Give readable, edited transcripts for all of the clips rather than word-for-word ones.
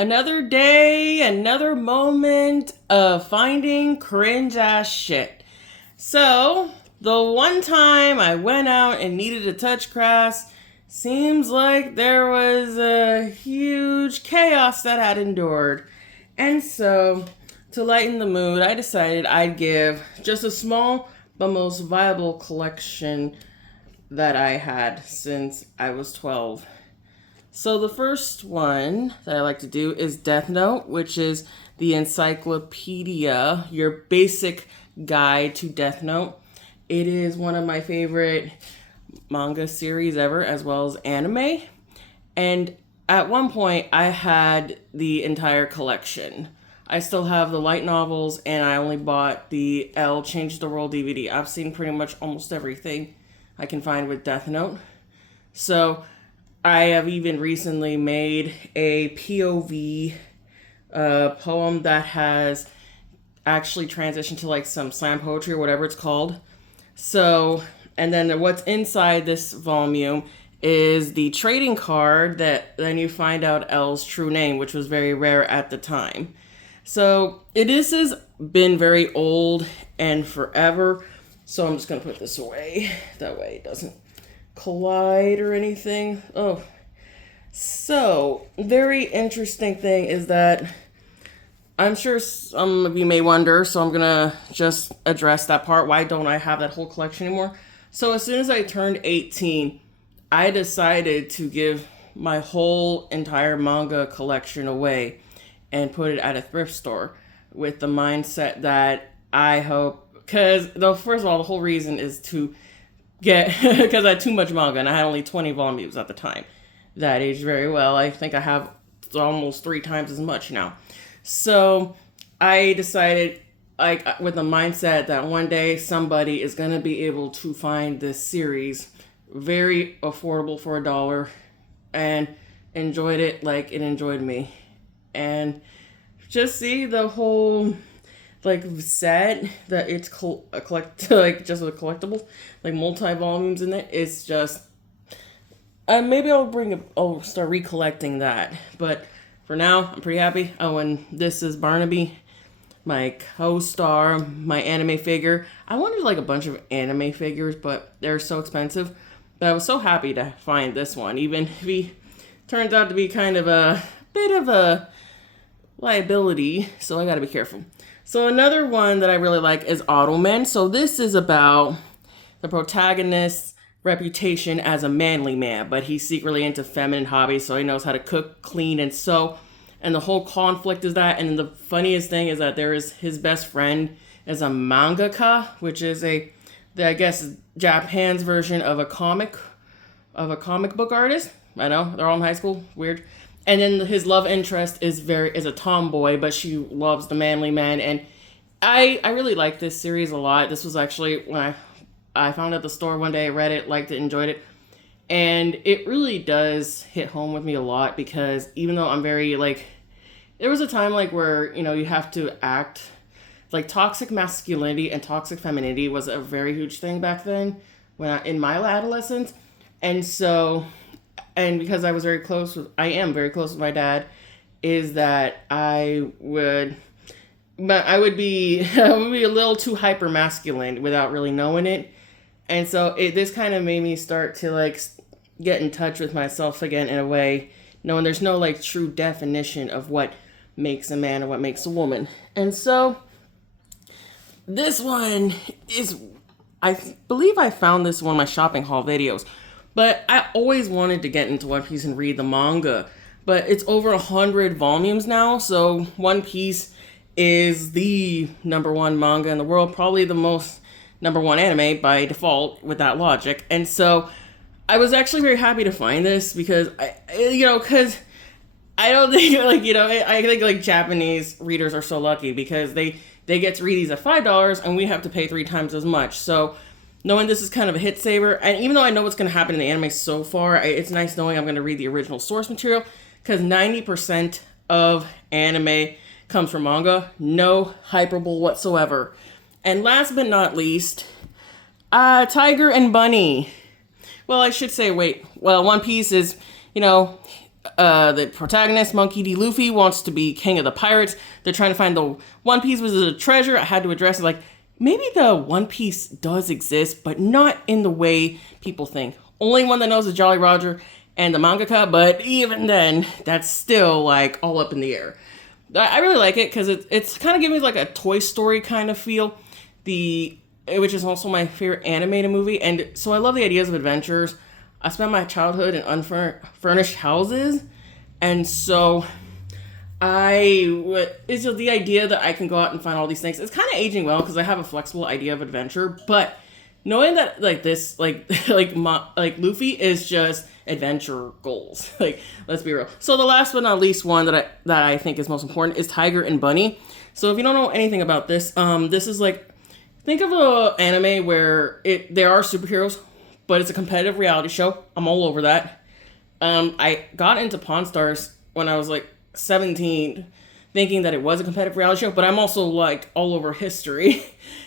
Another day, another moment of finding cringe ass shit. So, the one time I went out and needed to touch grass, seems like there was a huge chaos that had endured. And so, to lighten the mood, I decided I'd give just a small but most viable collection that I had since I was 12. So the first one that I like to do is Death Note, which is the encyclopedia, your basic guide to Death Note. It is one of my favorite manga series ever, as well as anime. And at one point, I had the entire collection. I still have the light novels, and I only bought the L Change the World DVD. I've seen pretty much almost everything I can find with Death Note. So I have even recently made a POV poem that has actually transitioned to like some slam poetry or whatever it's called. So, and then what's inside this volume is the trading card that then you find out L's true name, which was very rare at the time. So this has been very old and forever. So I'm just going to put this away. That way it doesn't collide or anything. Oh, so very interesting thing is that I'm sure some of you may wonder, so I'm gonna just address that part. Why don't I have that whole collection anymore? So as soon as I turned 18, I decided to give my whole entire manga collection away and put it at a thrift store with the mindset that I hope, because first of all, the whole reason is to because I had too much manga and I had only 20 volumes at the time. That aged very well. I think I have almost 3 times as much now. So I decided, like, with the mindset that one day somebody is going to be able to find this series very affordable for $1 and enjoyed it like it enjoyed me. And just see the whole like set that it's a collect like just a collectible, like multi volumes in it. It's just maybe I'll start recollecting that. But for now, I'm pretty happy. Oh, and this is Barnaby, my co-star, my anime figure. I wanted like a bunch of anime figures, but they're so expensive. But I was so happy to find this one, even if he turns out to be kind of a bit of a liability. So I got to be careful. So another one that I really like is Ottoman. So this is about the protagonist's reputation as a manly man, but he's secretly into feminine hobbies, so he knows how to cook, clean, and sew. And the whole conflict is that. And the funniest thing is that there is his best friend is a mangaka, which is I guess Japan's version of a comic book artist. I know they're all in high school. Weird. And then his love interest is a tomboy, but she loves the manly man. And I really like this series a lot. This was actually when I found it at the store one day, read it, liked it, enjoyed it. And it really does hit home with me a lot because even though I'm very like, there was a time like where, you have to act like toxic masculinity and toxic femininity was a very huge thing back then in my adolescence. And so, and because I am very close with my dad, is that I would be a little too hyper masculine without really knowing it. And so this kind of made me start to like get in touch with myself again in a way, knowing there's no like true definition of what makes a man or what makes a woman. And so this one is, I believe I found this one in my shopping haul videos. But I always wanted to get into One Piece and read the manga. But it's over 100 volumes now, so One Piece is the #1 manga in the world, probably the most #1 anime by default with that logic. And so I was actually very happy to find this because because I don't think I think like Japanese readers are so lucky because they get to read these at $5 and we have to pay 3 times as much. So knowing this is kind of a hit saver, and even though I know what's going to happen in the anime so far, it's nice knowing I'm going to read the original source material because 90% of anime comes from manga. No hyperbole whatsoever. And last but not least, Tiger and Bunny. Well, I should say, One Piece is, the protagonist, Monkey D. Luffy, wants to be king of the pirates. They're trying to find the One Piece was a treasure. I had to address it, like, maybe the One Piece does exist, but not in the way people think. Only one that knows is Jolly Roger and the mangaka, but even then, that's still, like, all up in the air. I really like it because it's kind of giving me, like, a Toy Story kind of feel, which is also my favorite animated movie, and so I love the ideas of adventures. I spent my childhood in unfurnished houses, and so it's just the idea that I can go out and find all these things. It's kind of aging well because I have a flexible idea of adventure, but knowing that like this, like Luffy is just adventure goals. Like, let's be real. So the last but not least one that I think is most important is Tiger and Bunny. So if you don't know anything about this, this is like, think of an anime where there are superheroes, but it's a competitive reality show. I'm all over that. I got into Pawn Stars when I was like 17, thinking that it was a competitive reality show, but I'm also like all over history.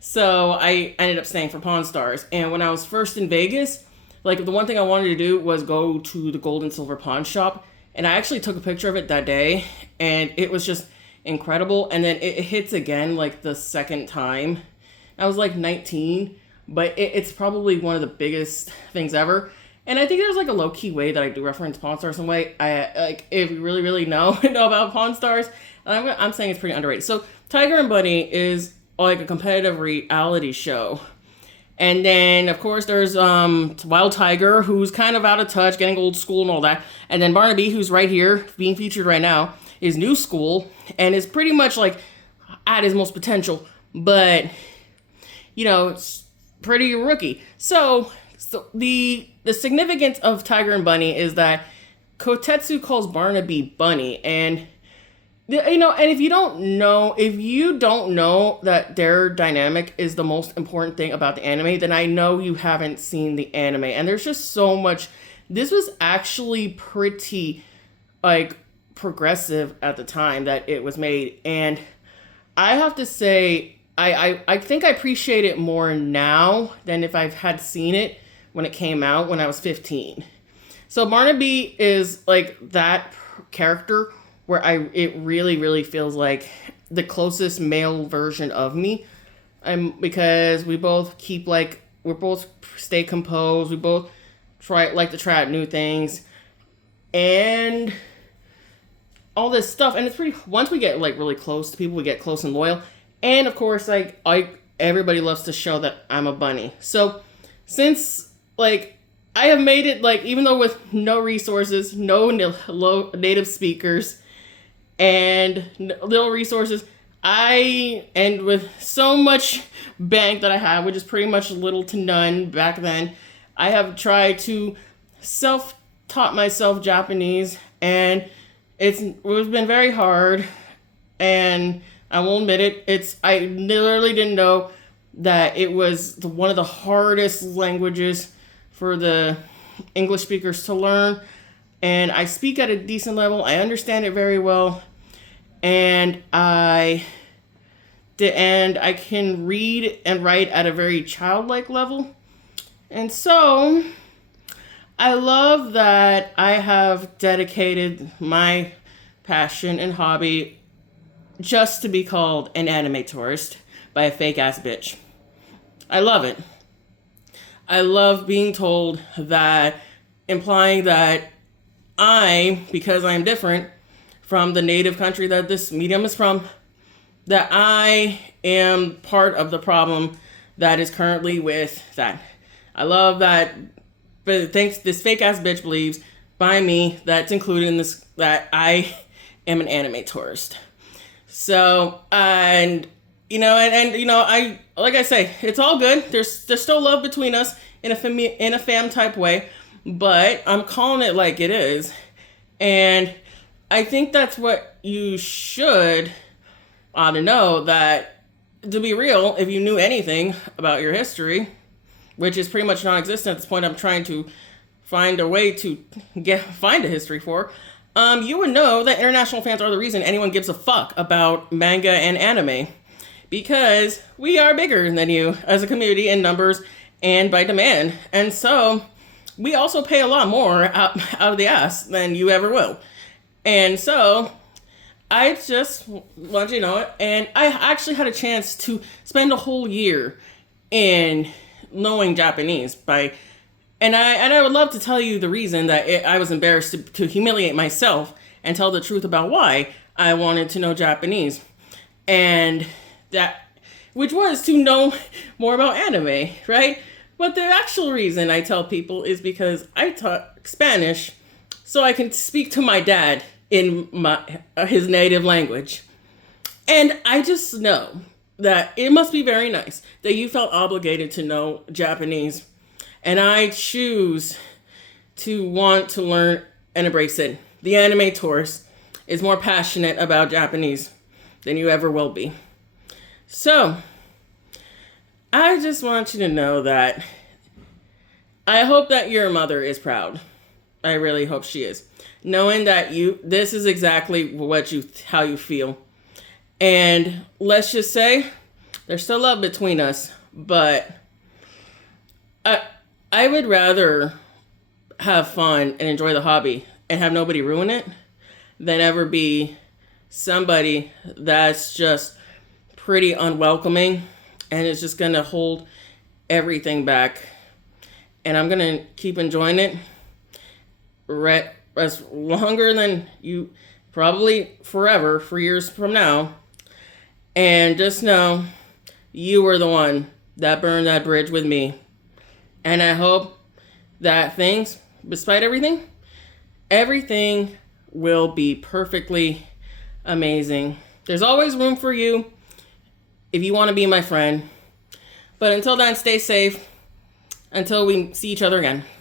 So I ended up staying for Pawn Stars. And when I was first in Vegas, like the one thing I wanted to do was go to the gold and silver pawn shop. And I actually took a picture of it that day, and it was just incredible. And then it hits again like the second time. I was like 19. But it's probably one of the biggest things ever. And I think there's like a low-key way that I do reference Pawn Stars in a way. If you really, really know about Pawn Stars, I'm saying it's pretty underrated. So Tiger and Bunny is like a competitive reality show. And then, of course, there's Wild Tiger, who's kind of out of touch, getting old school and all that. And then Barnaby, who's right here, being featured right now, is new school and is pretty much like at his most potential. But, you know, it's pretty rookie. So the significance of Tiger and Bunny is that Kotetsu calls Barnaby Bunny, and you know, and if you don't know that their dynamic is the most important thing about the anime, then I know you haven't seen the anime. And there's just so much. This was actually pretty like progressive at the time that it was made, and I have to say, I think I appreciate it more now than if I've had seen it when it came out when I was 15. So Barnaby is like that character where it really, really feels like the closest male version of me. Because we both stay composed, we both like to try out new things, and all this stuff. And it's pretty, once we get like really close to people, we get close and loyal. And of course, like everybody loves to show that I'm a bunny. So since like I have made it, like even though with no resources, no native speakers, and little resources, and with so much bank that I have, which is pretty much little to none back then, I have tried to self-taught myself Japanese, and it's been very hard, and I will admit it. I literally didn't know that it was one of the hardest languages for the English speakers to learn. And I speak at a decent level. I understand it very well. And I can read and write at a very childlike level. And so I love that I have dedicated my passion and hobby just to be called an anime tourist by a fake ass bitch. I love it. I love being told that, implying that because I am different from the native country that this medium is from, that I am part of the problem that is currently with that. I love that, but thanks, this fake ass bitch believes by me that's included in this, that I am an anime tourist. So, and I, like I say, it's all good. There's still love between us in a fam type way, but I'm calling it like it is. And I think that's what you should ought to know, that to be real, if you knew anything about your history, which is pretty much non-existent at this point, I'm trying to find a way to find a history for, you would know that international fans are the reason anyone gives a fuck about manga and anime. Because we are bigger than you as a community in numbers and by demand. And so we also pay a lot more out of the ass than you ever will. And so I just want you to know it. And I actually had a chance to spend a whole year in knowing Japanese and I would love to tell you the reason that I was embarrassed to humiliate myself and tell the truth about why I wanted to know Japanese. And which was to know more about anime, right? But the actual reason I tell people is because I taught Spanish so I can speak to my dad in his native language. And I just know that it must be very nice that you felt obligated to know Japanese. And I choose to want to learn and embrace it. The anime tourist is more passionate about Japanese than you ever will be. So, I just want you to know that I hope that your mother is proud. I really hope she is. Knowing that this is exactly how you feel. And let's just say there's still love between us, but I would rather have fun and enjoy the hobby and have nobody ruin it than ever be somebody that's just pretty unwelcoming and is just gonna hold everything back. And I'm gonna keep enjoying it as longer than you, probably forever, for years from now. And just know you were the one that burned that bridge with me. And I hope that things, despite everything will be perfectly amazing. There's always room for you if you want to be my friend. But until then, stay safe until we see each other again.